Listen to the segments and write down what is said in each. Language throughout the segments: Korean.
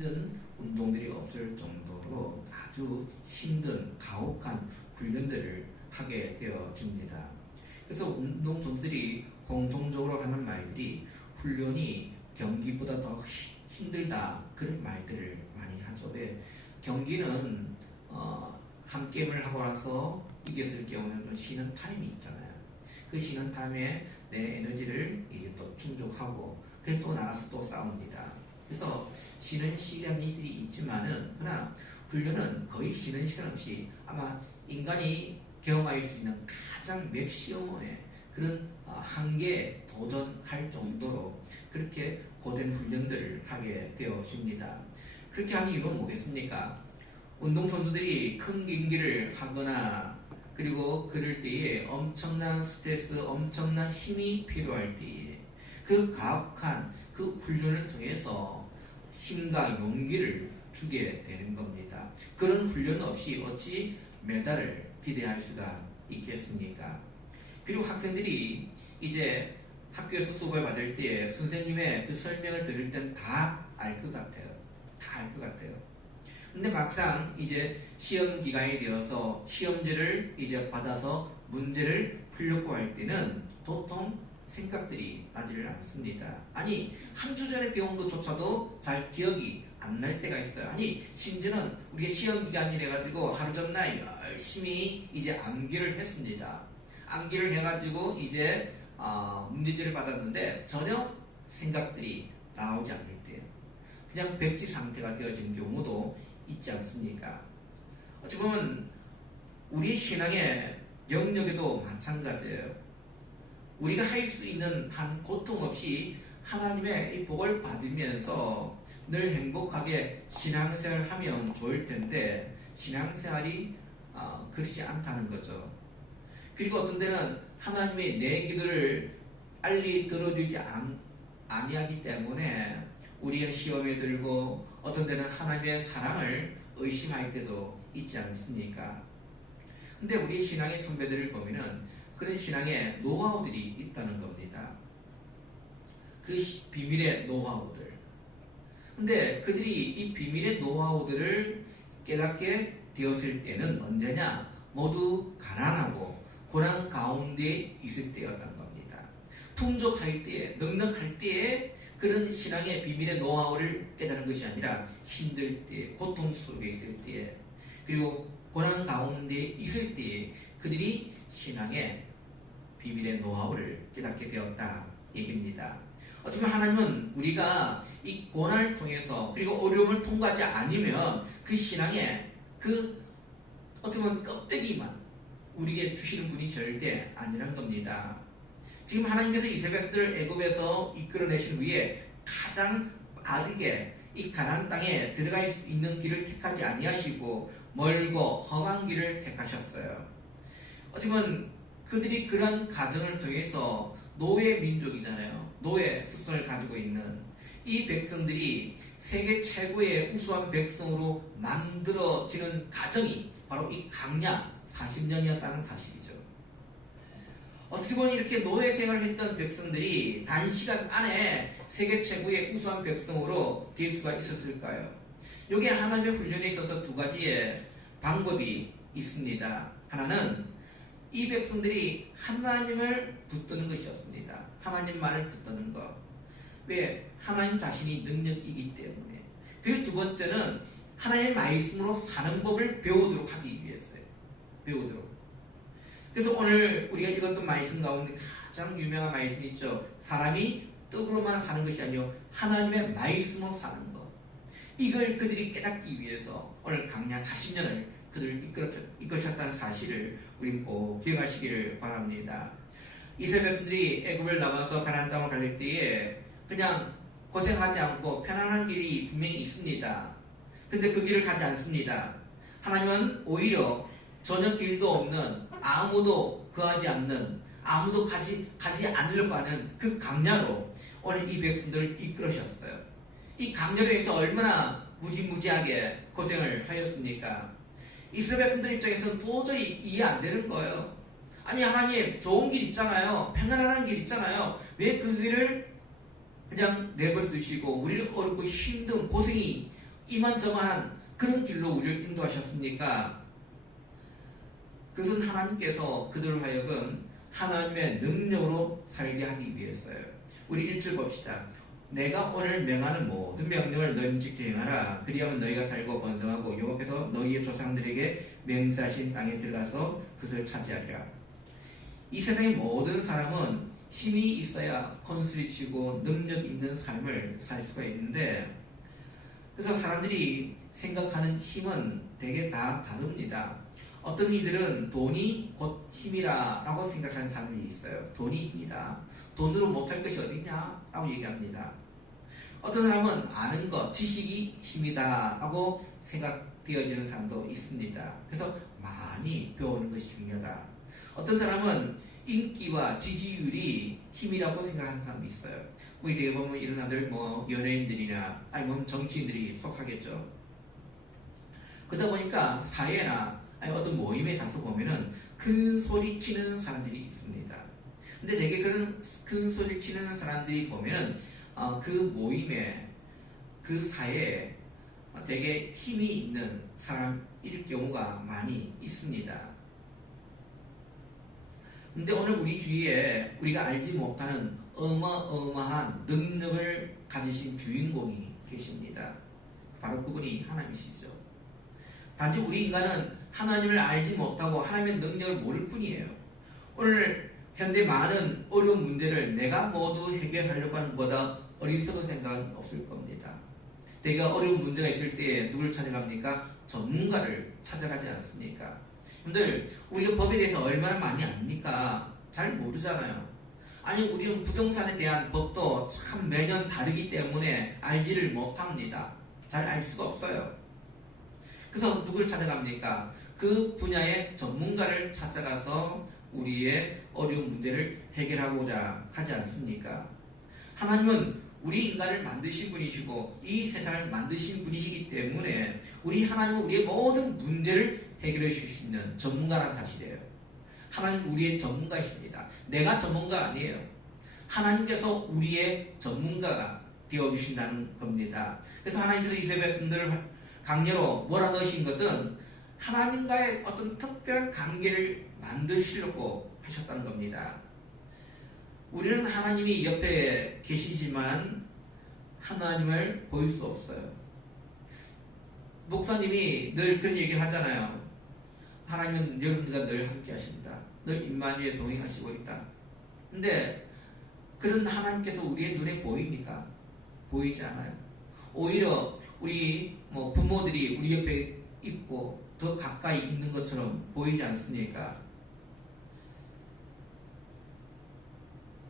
힘든 운동들이 없을 정도로 아주 힘든 가혹한 훈련들을 하게 되어집니다. 그래서 운동선수들이 공통적으로 하는 말들이 훈련이 경기보다 더 힘들다, 그런 말들을 많이 하죠. 왜? 경기는 한 게임을 하고 나서 이겼을 경우는 좀 쉬는 타임이 있잖아요. 그 쉬는 타임에 내 에너지를 이제 또 충족하고 그래서 또 나가서 또 싸웁니다. 그래서 쉬는 시간들이 있지만은, 그러나 훈련은 거의 쉬는 시간 없이 아마 인간이 경험할 수 있는 가장 맥시멈의 그런 한계에 도전할 정도로 그렇게 고된 훈련들을 하게 되어집니다. 그렇게 하는 이유는 뭐겠습니까? 운동선수들이 큰 경기를 하거나 그리고 그럴 때에 엄청난 스트레스, 엄청난 힘이 필요할 때에 그 가혹한 그 훈련을 통해서 힘과 용기를 주게 되는 겁니다. 그런 훈련 없이 어찌 메달을 기대할 수가 있겠습니까? 그리고 학생들이 이제 학교에서 수업을 받을 때 선생님의 그 설명을 들을 땐 다 알 것 같아요. 다 알 것 같아요. 근데 막상 이제 시험 기간이 되어서 시험지를 이제 받아서 문제를 풀려고 할 때는 도통 생각들이 나지를 않습니다. 아니, 한 주 전에 배운 것조차도 잘 기억이 안 날 때가 있어요. 아니, 심지어는 우리가 시험 기간이 돼가지고 하루 전날 열심히 이제 암기를 했습니다. 암기를 해가지고 이제 문제지를 받았는데 전혀 생각들이 나오지 않을 때요. 그냥 백지 상태가 되어지는 경우도 있지 않습니까? 어찌 보면 우리 신앙의 영역에도 마찬가지예요. 우리가 할 수 있는 한 고통 없이 하나님의 이 복을 받으면서 늘 행복하게 신앙생활을 하면 좋을 텐데 신앙생활이 그렇지 않다는 거죠. 그리고 어떤 때는 하나님이 내 기도를 빨리 들어주지 아니하기 때문에 우리의 시험에 들고 어떤 때는 하나님의 사랑을 의심할 때도 있지 않습니까? 근데 우리 신앙의 선배들을 보면은 그런 신앙의 노하우들이 있다는 겁니다. 그 비밀의 노하우들. 근데 그들이 이 비밀의 노하우들을 깨닫게 되었을 때는 언제냐? 모두 가난하고 고난 가운데 있을 때였던 겁니다. 풍족할 때에, 넉넉할 때에 그런 신앙의 비밀의 노하우를 깨닫는 것이 아니라 힘들 때, 고통 속에 있을 때에, 그리고 고난 가운데 있을 때에 그들이 신앙의 비밀의 노하우를 깨닫게 되었다 얘기입니다. 어쩌면 하나님은 우리가 이 고난을 통해서 그리고 어려움을 통과하지 않으면 그 신앙의 그 어떻게 보면 껍데기만 우리에게 주시는 분이 절대 아니란 겁니다. 지금 하나님께서 이스라엘 백성들을 애굽에서 이끌어내신 후에 가장 빠르게 이 가나안 땅에 들어갈 수 있는 길을 택하지 아니하시고 멀고 험한 길을 택하셨어요. 어쩌면 그들이 그런 과정을 통해서 노예 민족이잖아요. 노예 습성을 가지고 있는 이 백성들이 세계 최고의 우수한 백성으로 만들어지는 과정이 바로 이 광야 40년이었다는 사실이죠. 어떻게 보면 이렇게 노예 생활을 했던 백성들이 단시간 안에 세계 최고의 우수한 백성으로 될 수가 있었을까요? 여기에 하나님의 훈련에 있어서 두 가지의 방법이 있습니다. 하나는 이 백성들이 하나님을 붙드는 것이었습니다. 하나님만을 붙드는 것. 왜? 하나님 자신이 능력이기 때문에. 그리고 두 번째는 하나님의 말씀으로 사는 법을 배우도록 하기 위해서요. 배우도록. 그래서 오늘 우리가 읽었던 말씀 가운데 가장 유명한 말씀이 있죠. 사람이 떡으로만 사는 것이 아니요 하나님의 말씀으로 사는 것. 이걸 그들이 깨닫기 위해서 오늘 광야 40년을 그들을 이끄셨다는 사실을 우리 꼭 기억하시기를 바랍니다. 이스라엘 백성들이 애굽을 나와서 가나안 땅을 갈 때에 그냥 고생하지 않고 편안한 길이 분명히 있습니다. 근데 그 길을 가지 않습니다. 하나님은 오히려 전혀 길도 없는, 아무도 거하지 않는, 아무도 가지 않으려고 하는 그 광야로 오늘 이 백성들을 이끌으셨어요. 이 광야에서 얼마나 무지무지하게 고생을 하였습니까? 이스라엘 백성들 입장에서는 도저히 이해 안 되는 거예요. 아니, 하나님 좋은 길 있잖아요. 평안한 길 있잖아요. 왜 그 길을 그냥 내버려 두시고 우리를 어렵고 힘든 고생이 이만저만한 그런 길로 우리를 인도하셨습니까? 그것은 하나님께서 그들을 하여금 하나님의 능력으로 살게 하기 위해서요. 우리 1절 봅시다. 내가 오늘 명하는 모든 명령을 너희는 지켜 행하라. 그리하면 너희가 살고 번성하고 여호와께서 너희의 조상들에게 맹세하신 땅에 들어가서 그것을 차지하리라. 이 세상의 모든 사람은 힘이 있어야 컨술이 치고 능력 있는 삶을 살 수가 있는데, 그래서 사람들이 생각하는 힘은 되게 다 다릅니다. 어떤 이들은 돈이 곧 힘이라 라고 생각하는 사람이 있어요. 돈이 힘이다. 돈으로 못할 것이 어딨냐? 라고 얘기합니다. 어떤 사람은 아는 것, 지식이 힘이다 라고 생각되어지는 사람도 있습니다. 그래서 많이 배우는 것이 중요하다. 어떤 사람은 인기와 지지율이 힘이라고 생각하는 사람도 있어요. 우리 대개 보면 이런 사람들 연예인들이나 아니면 정치인들이 속하겠죠. 그러다 보니까 사회나 어떤 모임에 가서 보면은 큰 소리 치는 사람들이 있습니다. 근데 되게 그런 큰 소리 치는 사람들이 보면은 그 모임에, 그 사회에 되게 힘이 있는 사람일 경우가 많이 있습니다. 근데 오늘 우리 주위에 우리가 알지 못하는 어마어마한 능력을 가지신 주인공이 계십니다. 바로 그분이 하나님이시죠. 단지 우리 인간은 하나님을 알지 못하고 하나님의 능력을 모를 뿐이에요. 오늘 현대 많은 어려운 문제를 내가 모두 해결하려고 하는 것보다 어리석은 생각은 없을 겁니다. 내가 어려운 문제가 있을 때 누굴 찾아갑니까? 전문가를 찾아가지 않습니까? 여러분들, 우리가 법에 대해서 얼마나 많이 압니까? 잘 모르잖아요. 아니, 우리는 부동산에 대한 법도 참 매년 다르기 때문에 알지를 못합니다. 잘 알 수가 없어요. 그래서 누굴 찾아갑니까? 그 분야의 전문가를 찾아가서 우리의 어려운 문제를 해결하고자 하지 않습니까? 하나님은 우리 인간을 만드신 분이시고 이 세상을 만드신 분이시기 때문에 우리 하나님은 우리의 모든 문제를 해결해 주실 수 있는 전문가라는 사실이에요. 하나님 우리의 전문가이십니다. 내가 전문가 아니에요. 하나님께서 우리의 전문가가 되어주신다는 겁니다. 그래서 하나님께서 이스라엘 백성들을 강제로 몰아넣으신 것은 하나님과의 어떤 특별한 관계를 만드시려고 하셨다는 겁니다. 우리는 하나님이 옆에 계시지만 하나님을 보일 수 없어요. 목사님이 늘 그런 얘기를 하잖아요. 하나님은 여러분들과 늘 함께 하십니다. 늘 임마누엘 동행하시고 있다. 근데 그런 하나님께서 우리의 눈에 보입니까? 보이지 않아요. 오히려 우리 부모들이 우리 옆에 있고 더 가까이 있는 것처럼 보이지 않습니까?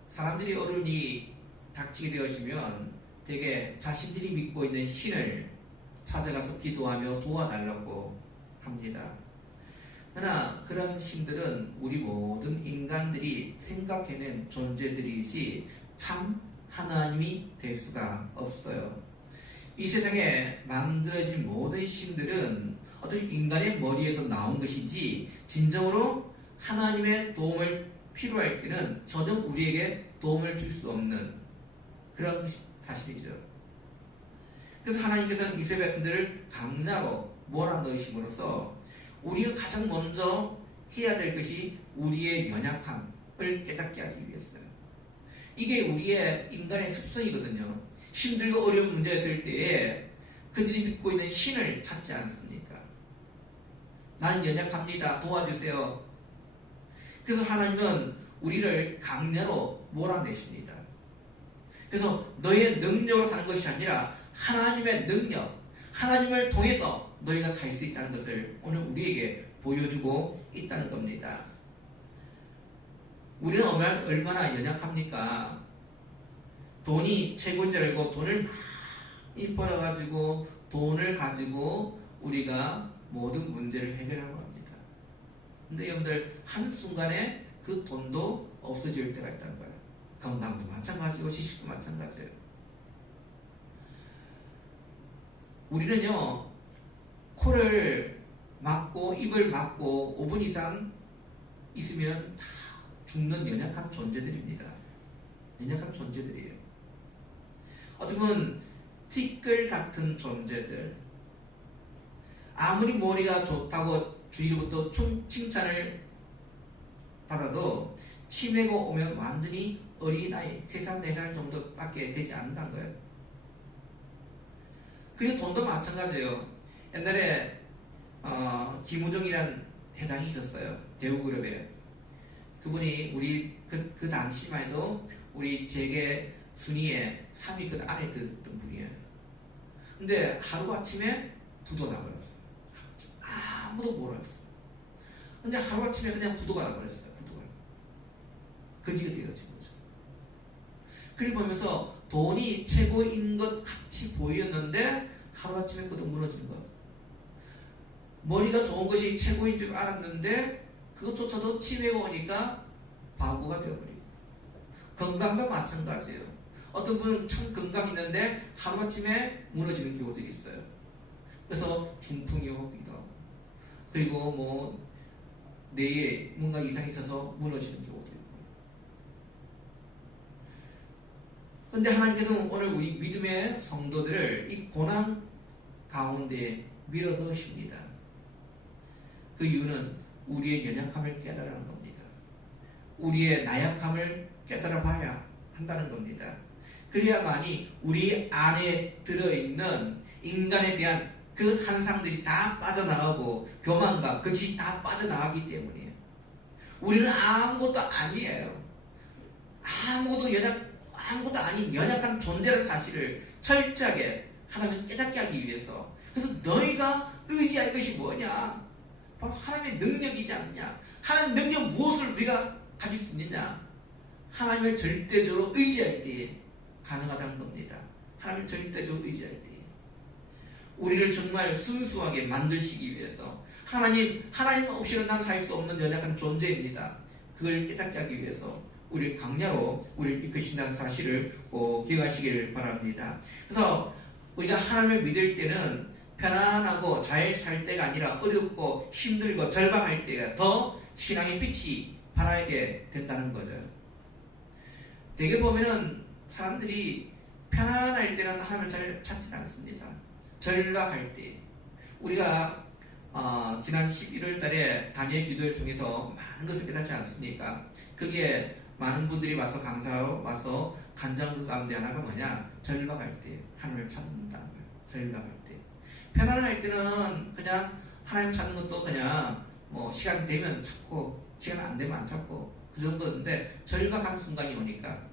사람들이 어른이 닥치게 되어지면 되게 자신들이 믿고 있는 신을 찾아가서 기도하며 도와달라고 합니다. 그러나 그런 신들은 우리 모든 인간들이 생각해낸 존재들이지 참 하나님이 될 수가 없어요. 이 세상에 만들어진 모든 신들은 어떤 인간의 머리에서 나온 것이지 진정으로 하나님의 도움을 필요할 때는 전혀 우리에게 도움을 줄 수 없는 그런 사실이죠. 그래서 하나님께서는 이스라엘 백성들을 강나로 몰아넣으심으로써 우리가 가장 먼저 해야 될 것이 우리의 연약함을 깨닫게 하기 위해서요. 이게 우리의 인간의 습성이거든요. 힘들고 어려운 문제가 있을 때에 그들이 믿고 있는 신을 찾지 않습니까? 나는 연약합니다. 도와주세요. 그래서 하나님은 우리를 강제로 몰아내십니다. 그래서 너의 능력으로 사는 것이 아니라 하나님의 능력, 하나님을 통해서 너희가 살 수 있다는 것을 오늘 우리에게 보여주고 있다는 겁니다. 우리는 얼마나 연약합니까? 돈이 최고인 줄 알고 돈을 많이 벌어가지고 돈을 가지고 우리가 모든 문제를 해결하고 합니다. 근데 여러분들 한순간에 그 돈도 없어질 때가 있다는 거예요. 건강도 마찬가지고 지식도 마찬가지예요. 우리는요, 코를 막고 입을 막고 5분 이상 있으면 다 죽는 연약한 존재들입니다. 연약한 존재들이에요. 어떻게 보면 티끌 같은 존재들. 아무리 머리가 좋다고 주위로부터 칭찬을 받아도 치매가 오면 완전히 어린아이 3살, 4살 정도밖에 되지 않는다는 거예요. 그리고 돈도 마찬가지예요. 옛날에 김우정이라는 회장이 있었어요. 대우그룹에. 그분이 우리 그 당시만 해도 우리 재계 순위에 3위권 안에 들었던 분이에요. 근데 하루아침에 부도가 나버렸어요. 아무도 몰랐어요. 근데 하루아침에 그냥 부도가 나버렸어요. 부도가. 거지가 되어진 거죠. 그걸 보면서 돈이 최고인 것 같이 보였는데 하루아침에 그것도 무너지는 거예요. 머리가 좋은 것이 최고인 줄 알았는데 그것조차도 치매가 오니까 바보가 되어버리고. 건강도 마찬가지예요. 어떤 분은 참 건강이 있는데 하루아침에 무너지는 경우들이 있어요. 그래서 중풍이 오기도 하고, 그리고 뭐 뇌에 뭔가 이상이 있어서 무너지는 경우도 있고. 그런데 하나님께서는 오늘 우리 믿음의 성도들을 이 고난 가운데 밀어 넣으십니다. 그 이유는 우리의 연약함을 깨달으는 겁니다. 우리의 나약함을 깨달아 봐야 한다는 겁니다. 그래야만이 우리 안에 들어있는 인간에 대한 그 한상들이 다 빠져나가고 교만과 거짓이 다 빠져나가기 때문이에요. 우리는 아무것도 아니에요. 아무것도 아닌 연약한 존재라는 사실을 철저하게 하나님은 깨닫게 하기 위해서. 그래서 너희가 의지할 것이 뭐냐? 바로 하나님의 능력이지 않냐? 하나님의 능력 무엇을 우리가 가질 수 있느냐? 하나님을 절대적으로 의지할 때에 가능하다는 겁니다. 하나님을 절대적으로 의지할 때. 우리를 정말 순수하게 만드시기 위해서 하나님 없이는 난 살 수 없는 연약한 존재입니다. 그걸 깨닫게 하기 위해서 우리 강야로 우리를 이끄신다는 사실을 기억하시길 바랍니다. 그래서 우리가 하나님을 믿을 때는 편안하고 잘 살 때가 아니라 어렵고 힘들고 절박할 때가 더 신앙의 빛이 발하게 된다는 거죠. 되게 보면은 사람들이 편안할 때는 하나님을 잘 찾지 않습니다. 절박할 때. 우리가 지난 11월 달에 다니엘 기도를 통해서 많은 것을 깨닫지 않습니까? 그게 많은 분들이 와서 감사하고 와서 간증한 그 가운데 하나가 뭐냐? 절박할 때 하나님을 찾는다는 거예요. 절박할 때. 편안할 때는 그냥 하나님 찾는 것도 그냥 뭐 시간 되면 찾고 시간 안 되면 안 찾고 그 정도인데 절박한 순간이 오니까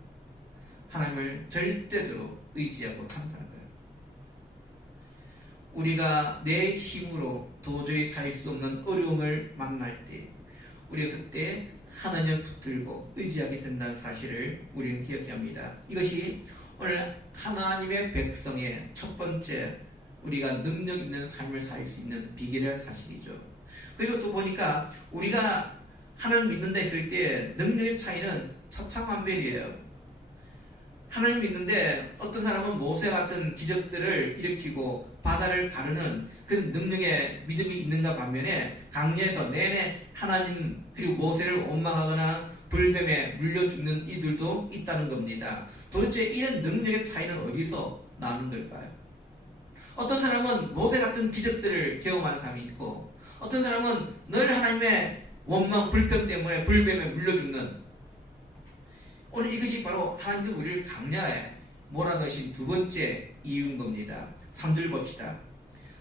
하나님을 절대로 의지하고 찾는다는 거예요. 우리가 내 힘으로 도저히 살 수 없는 어려움을 만날 때 우리가 그때 하나님을 붙들고 의지하게 된다는 사실을 우리는 기억해야 합니다. 이것이 오늘 하나님의 백성의 첫 번째 우리가 능력 있는 삶을 살 수 있는 비결이라는 사실이죠. 그리고 또 보니까 우리가 하나님을 믿는다 했을 때 능력의 차이는 천차만별이에요. 하나님을 믿는데 어떤 사람은 모세 같은 기적들을 일으키고 바다를 가르는 그런 능력의 믿음이 있는가 반면에 강야에서 내내 하나님 그리고 모세를 원망하거나 불뱀에 물려 죽는 이들도 있다는 겁니다. 도대체 이런 능력의 차이는 어디서 나는 걸까요? 어떤 사람은 모세 같은 기적들을 경험하는 사람이 있고 어떤 사람은 늘 하나님의 원망 불평 때문에 불뱀에 물려 죽는 오늘 이것이 바로 하나님께서 우리를 강야에 몰아넣으신 두 번째 이유인 겁니다. 3절 봅시다.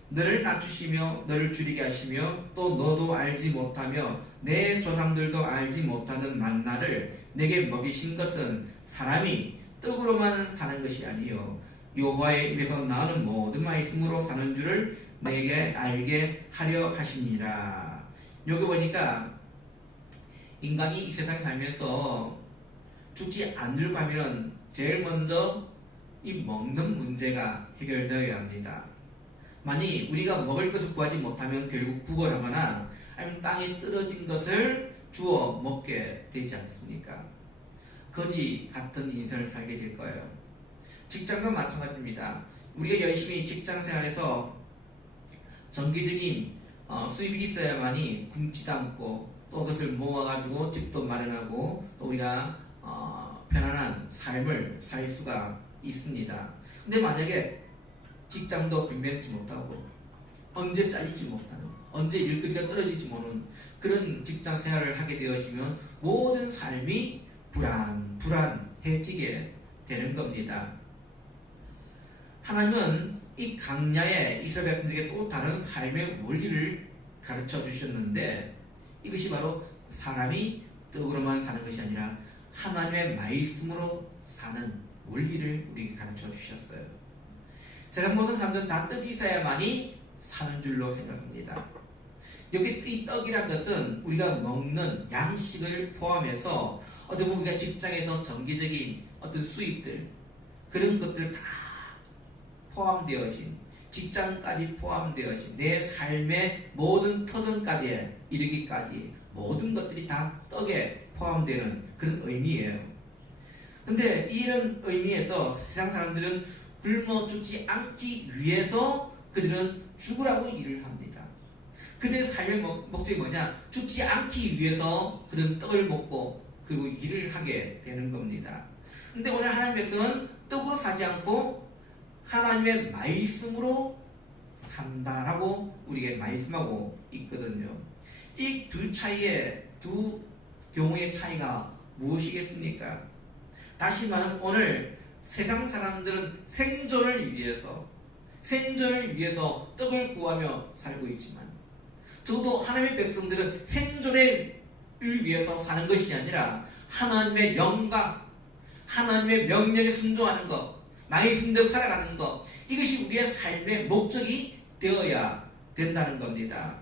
너를 낮추시며 너를 줄이게 하시며 또 너도 알지 못하며 내 조상들도 알지 못하는 만나를 내게 먹이신 것은 사람이 떡으로만 사는 것이 아니요 여호와의 입에서 나오는 모든 말씀으로 사는 줄을 내게 알게 하려 하십니다. 여기 보니까 인간이 이 세상에 살면서 죽지 않으려고 하면 제일 먼저 이 먹는 문제가 해결되어야 합니다. 만약 우리가 먹을 것을 구하지 못하면 결국 구걸하거나 아니면 땅에 떨어진 것을 주워 먹게 되지 않습니까? 거지 같은 인생을 살게 될 거예요. 직장과 마찬가지입니다. 우리가 열심히 직장 생활에서 정기적인 수입이 있어야만이 굶지도 않고 또 그것을 모아가지고 집도 마련하고 또 우리가 편안한 삶을 살 수가 있습니다. 근데 만약에 직장도 빈면치 못하고 언제 잘리지 못하는, 언제 일거리가 떨어지지 못하는 그런 직장 생활을 하게 되어지면 모든 삶이 불안해지게 되는 겁니다. 하나님은 이 강야에 이스라엘 백성들에게 또 다른 삶의 원리를 가르쳐 주셨는데, 이것이 바로 사람이 떡으로만 사는 것이 아니라 하나님의 말씀으로 사는 원리를 우리에게 가르쳐 주셨어요. 세상 모든 사람들은 다 떡이 있어야만이 사는 줄로 생각합니다. 여기 이 떡이란 것은 우리가 먹는 양식을 포함해서 어떻게 보면 우리가 직장에서 정기적인 어떤 수입들, 그런 것들 다 포함되어진, 직장까지 포함되어진 내 삶의 모든 터전까지 이르기까지 모든 것들이 다 떡에 포함되는 그런 의미예요. 근데 이런 의미에서 세상 사람들은 굶어 죽지 않기 위해서 그들은 죽으라고 일을 합니다. 그들의 삶의 목적이 뭐냐? 죽지 않기 위해서 그들은 떡을 먹고 그리고 일을 하게 되는 겁니다. 근데 오늘 하나님의 백성은 떡으로 사지 않고 하나님의 말씀으로 산다라고 우리에게 말씀하고 있거든요. 이 두 경우의 차이가 무엇이겠습니까? 다시 말하면 오늘 세상 사람들은 생존을 위해서 떡을 구하며 살고 있지만, 저도 하나님의 백성들은 생존을 위해서 사는 것이 아니라 하나님의 영광, 하나님의 명령에 순종하는 것, 말씀대로 살아가는 것, 이것이 우리의 삶의 목적이 되어야 된다는 겁니다.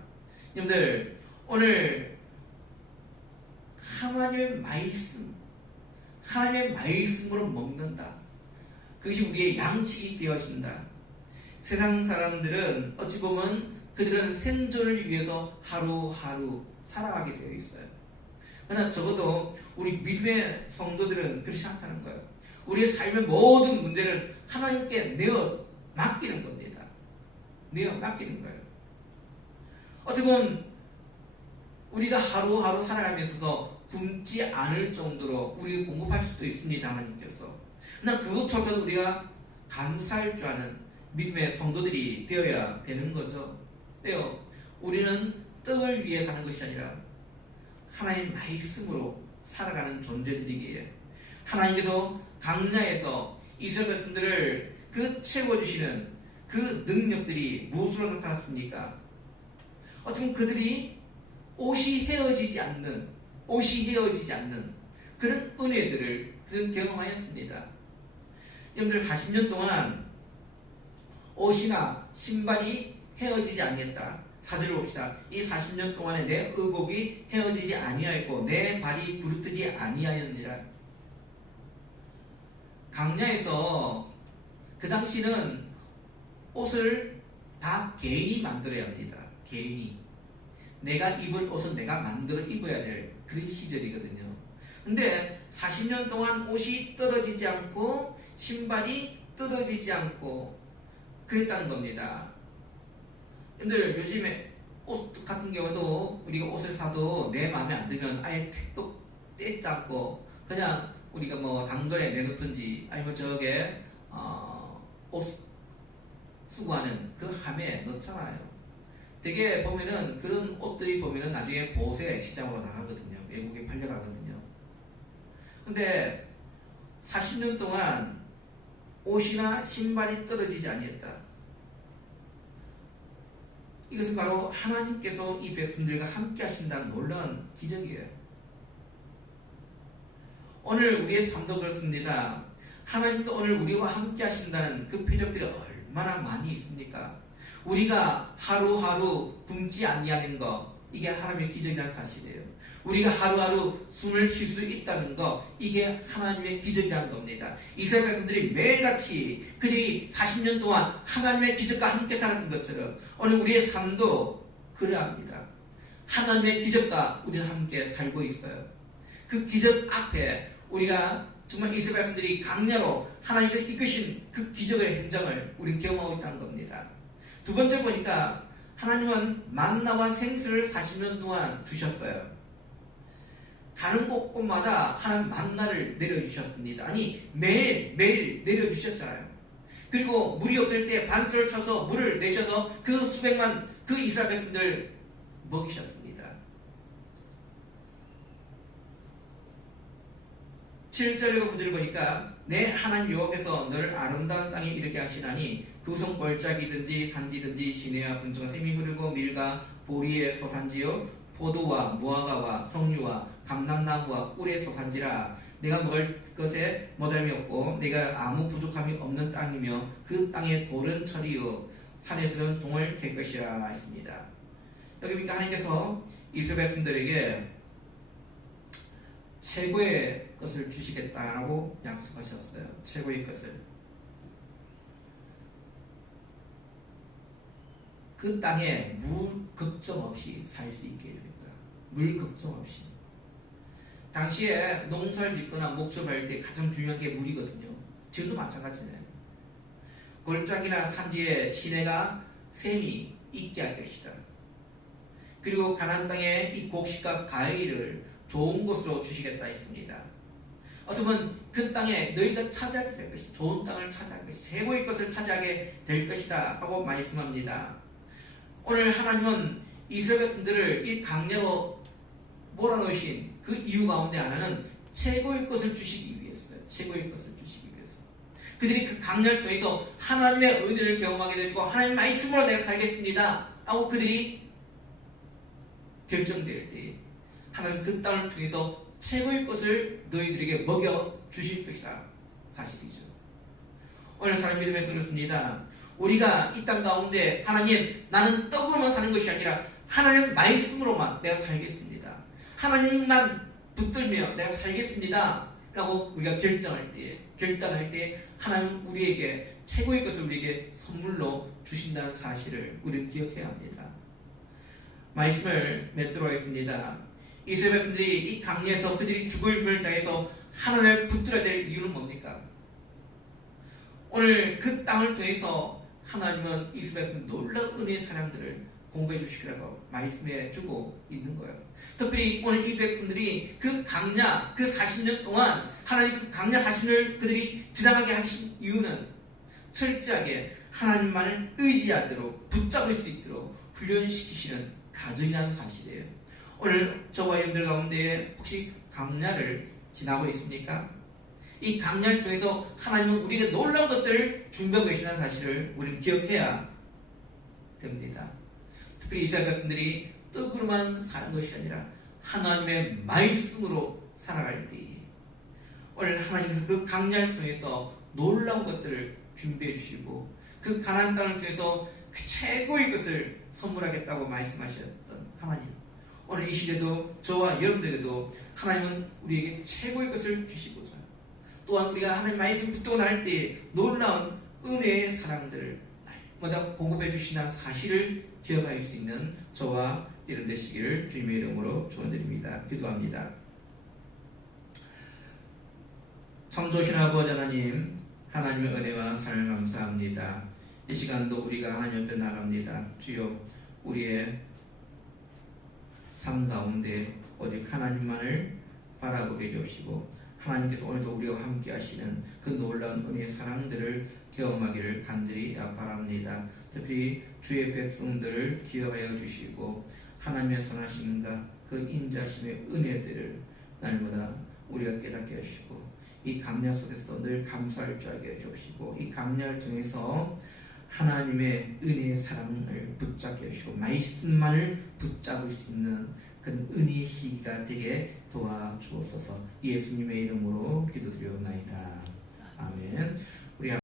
여러분들, 오늘 하나님의 말씀으로 먹는다. 그것이 우리의 양식이 되어진다. 세상 사람들은 어찌 보면 그들은 생존을 위해서 하루하루 살아가게 되어 있어요. 그러나 적어도 우리 믿음의 성도들은 그렇지 않다는 거예요. 우리의 삶의 모든 문제를 하나님께 내어 맡기는 겁니다. 내어 맡기는 거예요. 어떻게 보면 우리가 하루하루 살아가면서 굶지 않을 정도로 우리가 공급할 수도 있습니다. 하나님께서. 그러나 그것조차도 우리가 감사할 줄 아는 믿음의 성도들이 되어야 되는 거죠. 왜요? 우리는 떡을 위해 사는 것이 아니라 하나님의 말씀으로 살아가는 존재들이기에 하나님께서 강야에서 이스라엘 백성들을 채워주시는 그 능력들이 무엇으로 나타났습니까? 어떻게 보면 그들이 옷이 헤어지지 않는 그런 은혜들을 경험하였습니다. 여러분들 40년 동안 옷이나 신발이 헤어지지 않겠다. 4절을 봅시다. 이 40년 동안에 내 의복이 헤어지지 아니하였고 내 발이 부르뜨지 아니하였느니라. 강야에서 그 당시는 옷을 다 개인이 만들어야 합니다. 개인이. 내가 입을 옷은 내가 만들어 입어야 될 그런 시절이거든요. 근데 40년 동안 옷이 떨어지지 않고 신발이 떨어지지 않고 그랬다는 겁니다. 여러분들 요즘에 옷 같은 경우도 우리가 옷을 사도 내 마음에 안 들면 아예 택도 떼지 않고 그냥 우리가 뭐 당근에 내놓든지 아니면 저게 옷 수거하는 그 함에 넣잖아요. 되게 보면은 그런 옷들이 보면은 나중에 보세 시장으로 나가거든요. 외국에 팔려가거든요. 근데 40년 동안 옷이나 신발이 떨어지지 아니했다. 이것은 바로 하나님께서 이 백성들과 함께 하신다는 놀라운 기적이에요. 오늘 우리의 삶도 그렇습니다. 하나님께서 오늘 우리와 함께 하신다는 그 표적들이 얼마나 많이 있습니까? 우리가 하루하루 굶지 아니하는 것, 이게 하나님의 기적이라는 사실이에요. 우리가 하루하루 숨을 쉴 수 있다는 것, 이게 하나님의 기적이라는 겁니다. 이스라엘 백성들이 매일같이 그들이 40년 동안 하나님의 기적과 함께 살았던 것처럼 오늘 우리의 삶도 그래야 합니다. 하나님의 기적과 우리는 함께 살고 있어요. 그 기적 앞에 우리가 정말 이스라엘 백성들이 강야로 하나님께서 이끄신 그 기적의 행정을 우리는 경험하고 있다는 겁니다. 두 번째 보니까 하나님은 만나와 생수를 40년 동안 주셨어요. 가는 곳곳마다 하나님 만나를 내려주셨습니다. 아니 매일 내려주셨잖아요. 그리고 물이 없을 때 반수를 쳐서 물을 내셔서 그 수백만 그 이스라엘 백성들 먹이셨습니다. 7절과 9절을 보니까 내 하나님 여호와께서 너를 아름다운 땅에 이르게 하시나니 그곳은 골짜기든지 산지든지 시내와 분수가 샘이 흐르고 밀과 보리의 소산지요 포도와 무화과와 석류와 감람나무와 꿀의 소산지라. 내가 먹을 것에 모자람이 없고 내가 아무 부족함이 없는 땅이며 그 땅의 돌은 철이요 산에서는 동을 갤 것이라 했습니다. 여기 보니까 하나님께서 이스라엘 백성들에게 최고의 것을 주시겠다라고 약속하셨어요. 최고의 것을. 그 땅에 물 걱정 없이 살 수 있게 해주겠다. 물 걱정 없이. 당시에 농사를 짓거나 목축할 때 가장 중요한 게 물이거든요. 지금도 마찬가지네. 골짜기나 산지에 시내가 샘이 있게 할 것이다. 그리고 가나안 땅에 이 곡식과 과일을 좋은 곳으로 주시겠다 했습니다. 어쩌면 그 땅에 너희가 차지하게 될 것이다. 좋은 땅을 차지할 것이다. 최고의 것을 차지하게 될 것이다 하고 말씀합니다. 오늘 하나님은 이스라엘 백성들을 이 강야로 몰아넣으신 그 이유 가운데 하나는 최고의 것을 주시기 위해서요. 최고의 것을 주시기 위해서. 그들이 그 강야를 통해서 하나님의 은혜를 경험하게 되고 하나님의 말씀으로 내가 살겠습니다 하고 그들이 결정될 때 하나님 그 땅을 통해서 최고의 것을 너희들에게 먹여 주실 것이다. 사실이죠. 오늘 사람 믿음에서 그렇습니다. 우리가 이 땅 가운데 하나님 나는 떡으로만 사는 것이 아니라 하나님 말씀으로만 내가 살겠습니다. 하나님만 붙들며 내가 살겠습니다 라고 우리가 결단할 때 하나님 우리에게 최고의 것을 우리에게 선물로 주신다는 사실을 우리는 기억해야 합니다. 말씀을 맺도록 하겠습니다. 이스라엘 백성들이 이 강야에서 그들이 죽을 당해서 하나님을 붙들어야 될 이유는 뭡니까? 오늘 그 땅을 통해서 하나님은 이스라엘 백성들 놀라운 은혜의 사람들을 공부해 주시라고 말씀해 주고 있는 거예요. 특별히 오늘 이 백성들이 그 강야, 그 40년 동안 하나님 그 강야 40년을 그들이 지나가게 하신 이유는 철저하게 하나님만을 의지하도록 붙잡을 수 있도록 훈련시키시는 가정이라는 사실이에요. 오늘 저와 여러분들 가운데 혹시 강야를 지나고 있습니까? 이 강야를 통해서 하나님은 우리에게 놀라운 것들을 준비하고 계시다는 사실을 우리는 기억해야 됩니다. 특별히 이스라엘 백성들이 떡으로만 사는 것이 아니라 하나님의 말씀으로 살아갈 때 오늘 하나님께서 그 강야를 통해서 놀라운 것들을 준비해 주시고 그 가나안 땅을 통해서 그 최고의 것을 선물하겠다고 말씀하셨던 하나님, 오늘 이 시대도 저와 여러분들에게도 하나님은 우리에게 최고의 것을 주시고자 또한 우리가 하나님 말씀 붙들고 날 때 놀라운 은혜의 사랑들을 날마다 공급해 주시는 사실을 기억할 수 있는 저와 여러분 되시기를 주님의 이름으로 축원드립니다. 기도합니다. 참 좋으신 아버지 하나님, 하나님의 은혜와 사랑을 감사합니다. 이 시간도 우리가 하나님 옆에 나갑니다. 주여, 우리의 삶 가운데 오직 하나님만을 바라보게 해주시고 하나님께서 오늘도 우리와 함께 하시는 그 놀라운 은혜의 사랑들을 경험하기를 간절히 바랍니다. 특히 주의 백성들을 기억하여 주시고 하나님의 선하심과 그 인자심의 은혜들을 날마다 우리가 깨닫게 하시고 이 강야 속에서도 늘 감사할 줄 알게 해주시고 이 강야를 통해서 하나님의 은혜의 사랑을 붙잡게 해주시고 말씀만을 붙잡을 수 있는 그 은혜의 시기가 되게 도와주옵소서. 예수님의 이름으로